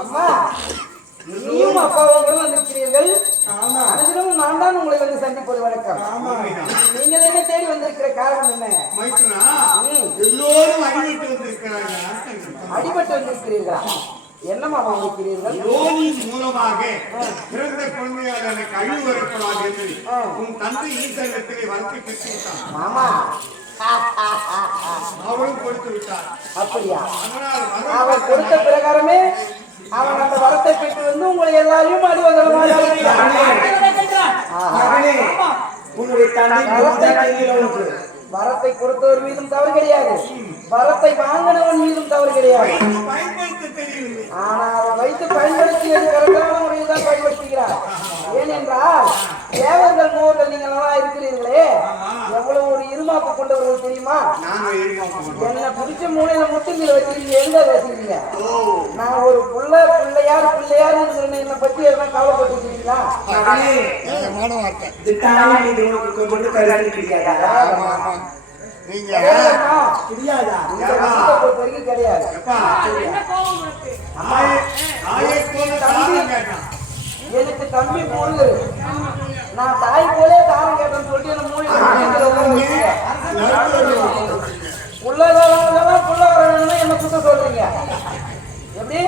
அம்மா நீயும் அப்பாவும் கூட வந்திருக்கிறீர்கள். அனைவரும் நான் தான் உங்களை வந்து சந்திப்பது வழக்கம். நீங்கள் என்ன தேடி வந்திருக்கிற காரணம் என்ன? எல்லோரும் அடிபட்டு வந்திருக்கிறீர்களா? என்னமா வந்திருக்கிறீர்கள்? மூலமாக பிறந்த குழந்தையாக கழிவு வரக்கூடாது என்று உன் தந்தை ஈசனத்திலே வந்து பெற்று விட்டான். மாமா அவரும் கொடுத்து விட்டார். அப்படியா? அவர் கொடுத்த பிரகாரமே அவன் அந்த வரத்தை பெற்று வந்து உங்களை எல்லாரையும் வரத்தை கொடுத்தவர் மீதும் தவறு கிடையாது, வரத்தை வாங்கினவன் மீதும் தவறு கிடையாது. ஆனா அவன் வைத்து பயன்படுத்தியது கரெக்டான முறையில் தான் பயன்படுத்துகிறார். ஏனென்றால் தேவர்கள் மூவர்கள் நீங்கள் நல்லா இருக்கிறீர்களே, எவ்வளவு ஒரு இருமாப்பு கொண்டவர்கள் தெரியுமா? என்ன பிடிச்ச மூலையில முட்டுங்களை வச்சிருக்கீங்க, எங்க வச்சிருக்கீங்க? நான் ஒரு பிள்ளையார் சொன்னேன், என்னை பத்தி எல்லாம் கவலைப்பட்டுருக்கீங்களா? கிடையாது. எனக்கு தம்பி போடுது, நான் தாய் போலே தாரம் கேட்டேன்னு சொல்லிட்டு என்ன மூணு உள்ளதெல்லாம் புள்ள வரணும்னா என்ன சுத்த சொல்றீங்க? எப்படி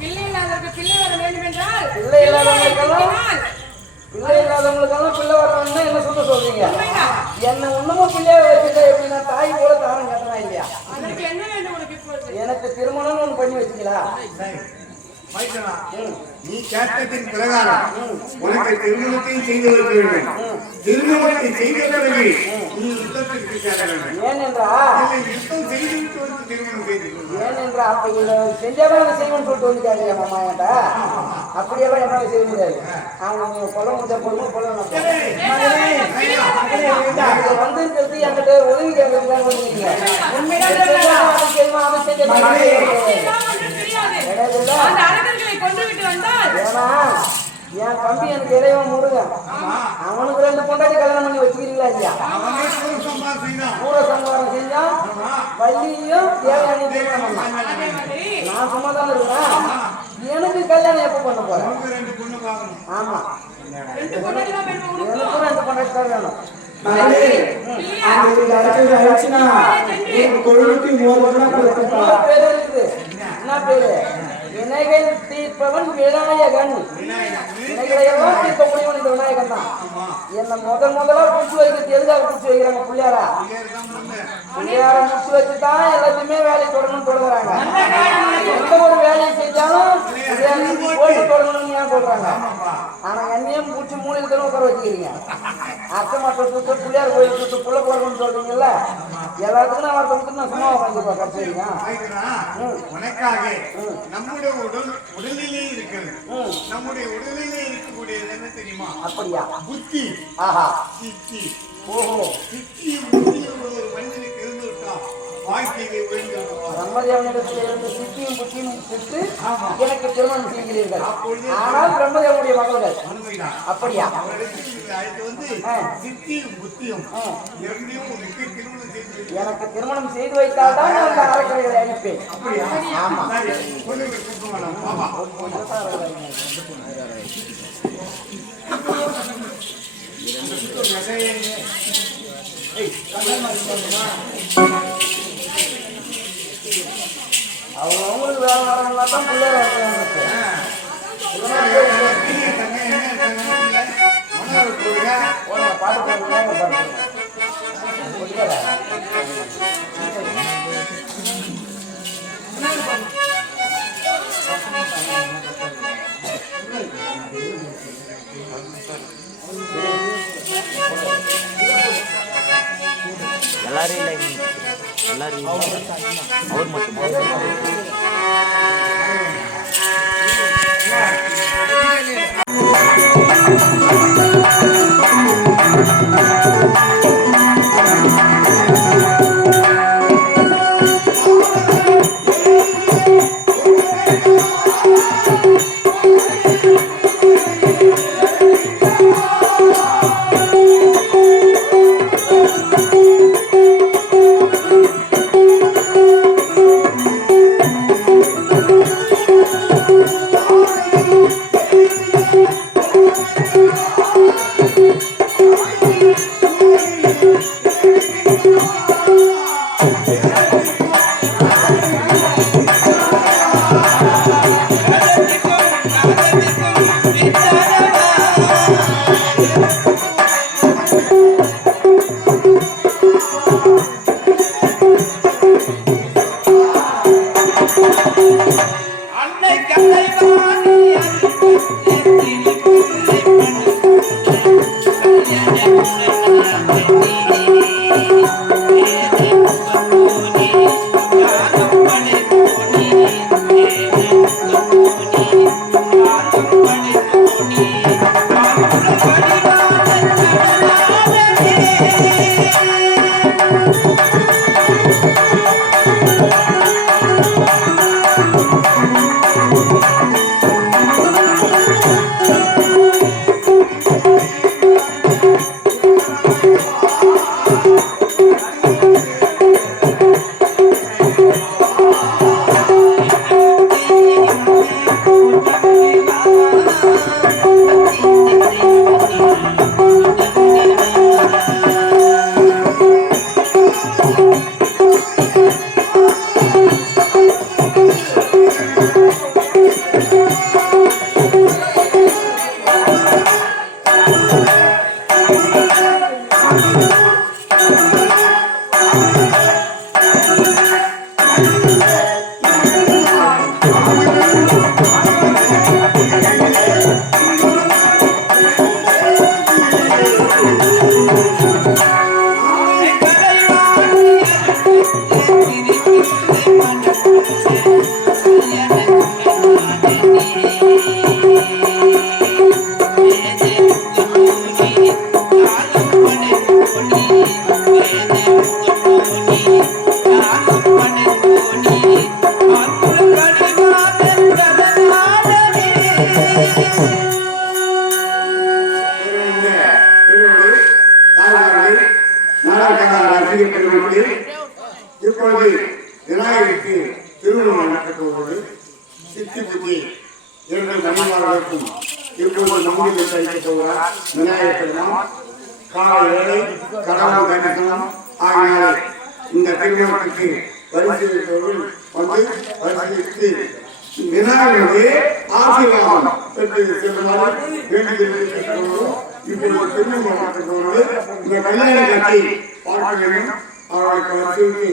பிள்ளை இல்லாதவங்களுக்கெல்லாம் பிள்ளை வரணும்னா என்ன சுத்த சொல்றீங்க? என்ன இன்னமும் பிள்ளைய வச்சுட்டா எப்படி? நான் தாய் போல தாரம் கேட்டனா இல்லையா? எனக்கு திருமணம் ஒண்ணு பண்ணி வச்சுங்களா? நீ கேட்டதின் பிரகாரம் உனக்கு திருமணத்தையும் செய்து வைக்க வேண்டும். திருமணத்தை செய்த பிறகு நீ யுத்தத்திற்கு சேர வேண்டும். ஏனென்றால் யுத்தம் செய்துவிட்டு வந்து திருமணம் செய்து ஏனென்றால் அப்ப செஞ்சாதான் செய்வோம்னு சொல்லிட்டு வந்துட்டாங்க மாமா என்கிட்ட. அப்படியெல்லாம் என்னால செய்ய முடியாது. அவங்க கொல்ல முடிஞ்ச பொண்ணு கொல்லணும். வந்திருக்கிறது என்கிட்ட உதவி கேட்கறதுக்காக வந்தீங்க. என் தம்பி எனக்கு இறைவன் முருகன், அவனுக்கு 2 பொண்டாட்டி கல்யாணம் பண்ணி வச்சுக்கிறீங்களா இல்லையா? பூர சம்பாரம் செஞ்சா வள்ளியும் தேவையான திருமணம் பண்ணான். நான் சும்மா தானே இருக்கேன். எனக்கு கல்யாணம் எப்ப பண்ண போறேன்? ஆமா, எனக்கும் 2 பொண்டாட்டி தான் வேணும். என்ன பேரு? வினைகள் தீர்ப்பவன் விநாயகன். வினைகளையெல்லாம் தீர்க்கக்கூடியவன் இந்த விநாயகன் தான். என்ன முதலா குடிச்சு வைக்கிறது எதுக்காக குடிச்சு வைக்கிறாங்க? பிள்ளையாரா குடிச்சு வச்சுதான் எல்லாத்தையுமே வேலையை தொடங்குறாங்க. எந்த ஒரு வேலையை செஞ்சாலும் போட்டு தொடங்கணும்னு ஏன் சொல்றாங்க? ஆனா என்னையும் குடிச்சு மூலையில தானே உட்கார வச்சுக்கிறீங்க. அர்த்தமாட்ட சுத்து பிள்ளையார் கோயில் சுத்து புள்ள போடணும்னு சொல்றீங்கல்ல, எல்லாத்துக்கும் நான் ஒருத்தருக்கு நான் சும்மா உட்காந்துப்பா கடைசிங்க. நம்முடைய உடலிலே இருக்கிறது. நம்முடைய உடலிலே இருக்கக்கூடியது என்ன தெரியுமா? அப்படியா? புத்தி. ஆஹா, சித்தி. ஓஹோ, சித்தி புத்தி ஒரு மனிதனுக்கு இருந்துவிட்டா வாழ்க்கையை உயர்ந்து பிரம்மதேவனிடத்தில் இருந்து சித்தியும் புத்தியும் பெற்று எனக்கு திருமணம் செய்கிறீர்கள். ஆனால் பிரம்மதேவனுடைய மகள்கள் அப்படியா? எனக்கு திருமணம் செய்து வைத்தால் தான் அந்த அறக்கரைகளை அனுப்பேன். ஆமா அவங்களுக்கு வேலை வரணும்னா தான் பிள்ளைகள் பாட்டு போடுறாங்க. எல்லாரும் இல்லை, எல்லாரும் அவர் மட்டும் இப்பொழுது விநாயகருக்கு திருமணம் நடக்கப்போவது சித்தி புத்தி இரண்டு மணிமார்களுக்கும் இப்பொழுது நம்முடைய கைக்கு போகிறார் விநாயகர் பெருமான். காலை வேலை கடவுள் கணிக்கணும் ஆகினாலே இந்த திருமணத்துக்கு வரிசையில் வந்து வரிசைக்கு விநாயகருடைய ஆசீர்வாதம் பெற்று செல்லுமாறு வேண்டுகிறோம். இப்பொழுது திருமணம் நடக்கப்போவது இந்த கல்யாண காட்சி பார்க்க வேண்டும். அவர்களுக்கு வரிசைக்கு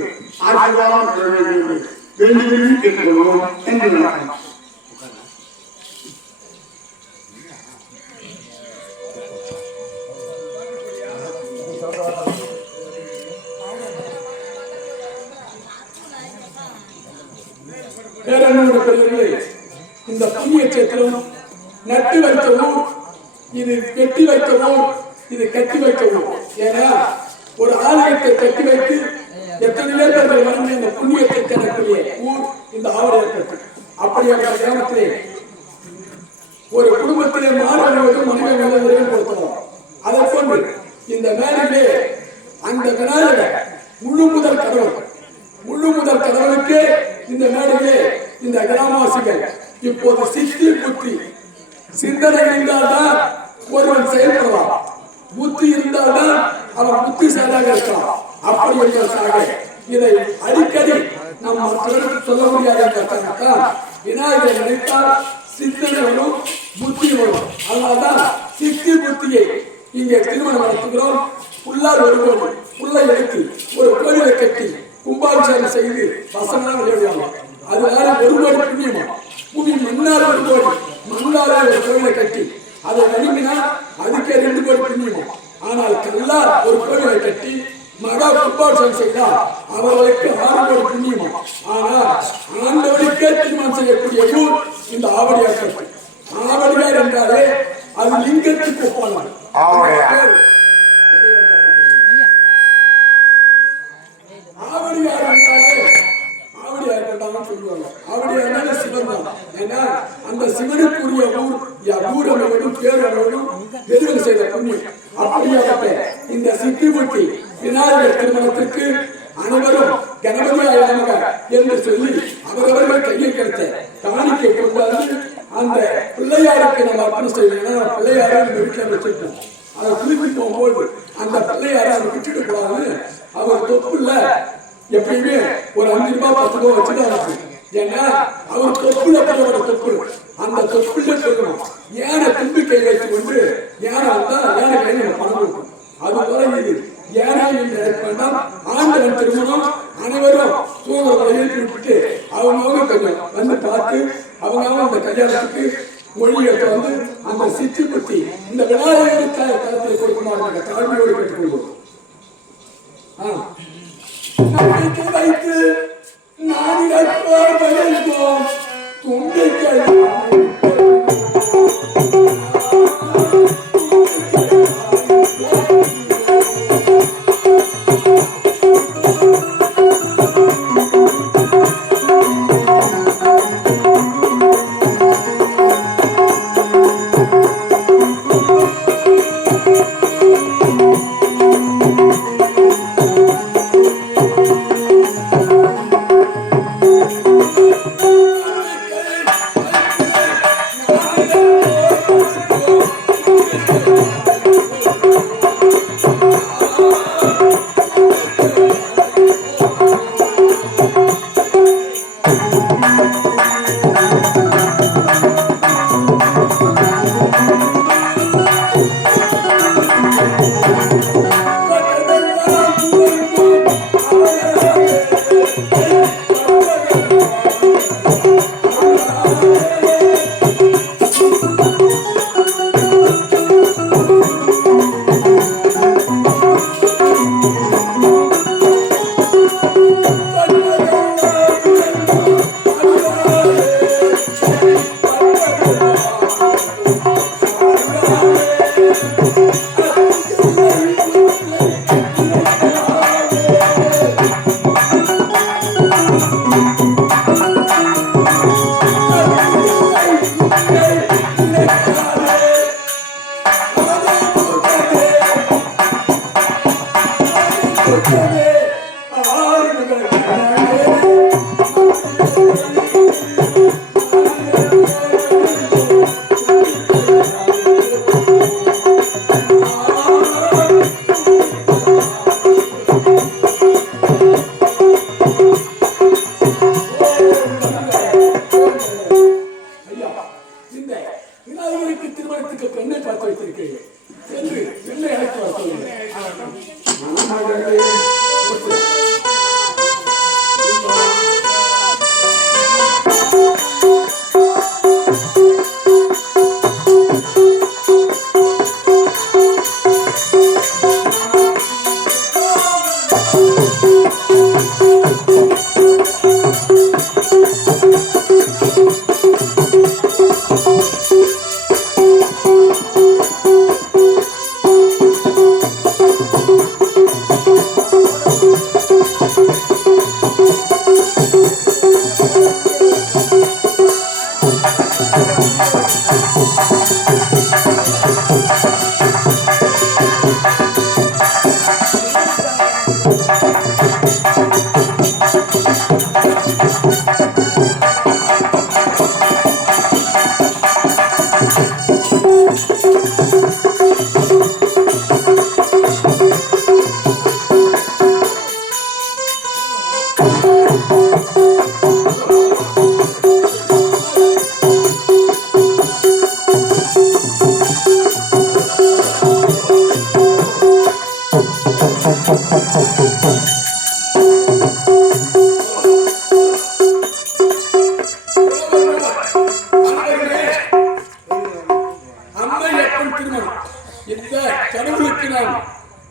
ஆசீர்வாதம் பெற வேண்டும் என்று கேட்டுக்கொள்வோம் என்று நினைக்கிறேன். இந்த புதிய சேத்திரம் நட்டு வைத்த ஊர், இது கெட்டி வைத்த ஊர், இது கட்டி வைத்த ஊர். ஏன்னா ஒரு ஆலயத்தை கட்டி வைத்து எத்தனையோ பேர்கள் வந்து இந்த புண்ணியத்தை தரக்கூடிய ஊர் இந்த ஆவடியார். அப்படியான கிராமத்திலே ஒரு குடும்பத்திலே மாணவர்களும் மனிதர்களும் கொடுத்தோம். அதை கொண்டு இந்த மேலே அந்த விநாயகர் முழு முதல் கடவுளுக்கு இந்த மேடையிலே இந்த கிராமவாசிகள் இப்போது சித்தி புத்தி சிந்தனை இருந்தால்தான் ஒருவன் செயல்படலாம், புத்தி இருந்தால்தான் அவன் புத்திசாலியாக இருக்கலாம். அப்படி என்பதற்காக இதை அடிக்கடி நம் மக்களுக்கு சொல்ல முடியாத விநாயகரை நினைத்தால் சிந்தனை வரும், புத்தி வரும். அதனால்தான் சித்தி புத்தியை இங்கே திருமணம் நடத்துகிறோம். புள்ளார் ஒரு கோடி புள்ளை எடுத்து ஒரு கோயிலை கட்டி கும்பாபிஷேகம் செய்து பசங்களாக விளையாடுவாங்க. அது வேற ஒரு கோடி புண்ணியமா. பூமி மண்ணால் ஒரு கோடி மண்ணால ஒரு கோயிலை கட்டி அதை நடுங்கினா அதுக்கே 2 கோடி புண்ணியமா. ஆனால் கல்லார் ஒரு கோயிலை கட்டி மகா கும்பாபிஷேகம் செய்தால் அவர்களுக்கு 6 கோடி புண்ணியமா. ஆனால் ஆண்டவனுக்கே திருமணம் செய்யக்கூடிய ஊர் இந்த ஆவடியார். ஆவடியார் என்றாலே அது லிங்கத்துக்கு ஒப்பானது. ஆவடியார் சொல்லுவாங்க. ஆவடியார் சிவன் தான். ஏன்னா அந்த சிவனுக்குரிய ஊர் ஊரவர்களும் பேரவர்களும் எதிர்கள் செய்த புண்ணியம். அப்படியாகப்பட்ட இந்த சித்திபுத்தி விநாயகர் திருமணத்திற்கு அனைவரும் கணபதியாய நமக என்று சொல்லி அவரவர்கள் கையை கிடைத்த காணிக்கை கொண்டாந்து அந்த பிள்ளையாருக்கு நம்ம அர்ப்பணம் செய்யணும். பிள்ளையாரை நம்ம வீட்டில் வச்சிருக்கோம். அதை திருப்பி போகும்போது அந்த பிள்ளையாரை அதை விட்டுட்டு கூடாது. அவர் தொப்புல எப்பயுமே ஒரு 5 ரூபாய் 10 ரூபாய் வச்சுதான். ஏன்னா அவர் தொப்புல தொப்பு அந்த தொப்புல சொல்லணும். ஏனை தும்பி கை வைத்து கொண்டு யானை வந்தா யானை கையில் நம்ம பணம் கொடுக்கும். அது போல இது ஏனை வேண்டாம். ஆண்டவன் திருமணம் அனைவரும் சூழலை ஏற்றி விட்டுட்டு அவங்க கொஞ்சம் வந்து பார்த்து அவங்க அந்த கல்யாணத்துக்கு மொழியை வந்து அந்த சித்தி பத்தி இந்த விநாயகர் தளத்தில் கொடுக்குமாறு தாழ்மையோடு கேட்டுக்கொள்வோம். வைத்து நாடினோம் துண்டிக்க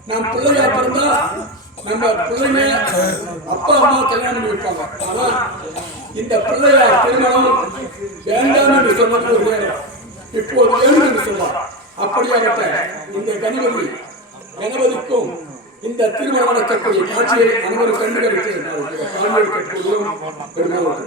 நாம் பிள்ளையா பிறந்தா நம்ம பிள்ளைங்க அப்பா அம்மா கல்யாணம் பண்ணி வைப்பாங்க. ஆனா இந்த பிள்ளையார் திருமணம் வேண்டாம் என்று சொன்னது ஒரு நேரம், இப்போது வேணும் என்று சொல்லலாம். அப்படியாகட்ட இந்த கணபதிக்கும் இந்த திருமணம் நடக்கக்கூடிய காட்சியை அனைவரும் கண்டுகளித்து காணொலி கட்டுவதும் பெருமாள்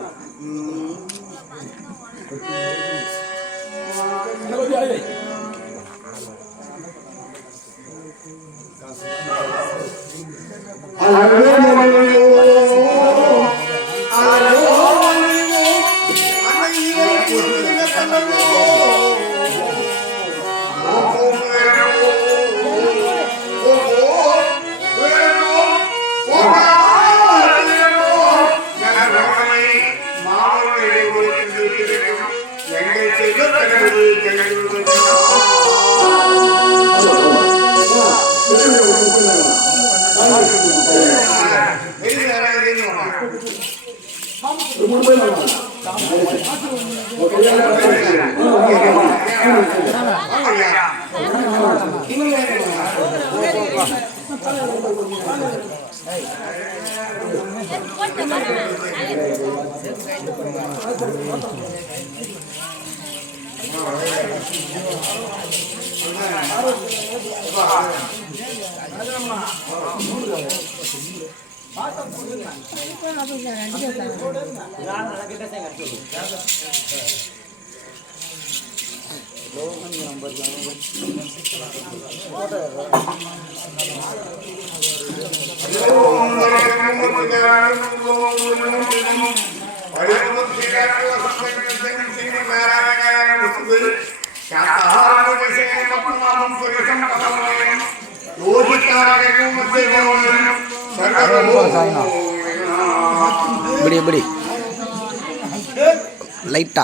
இப்படி லைட்டா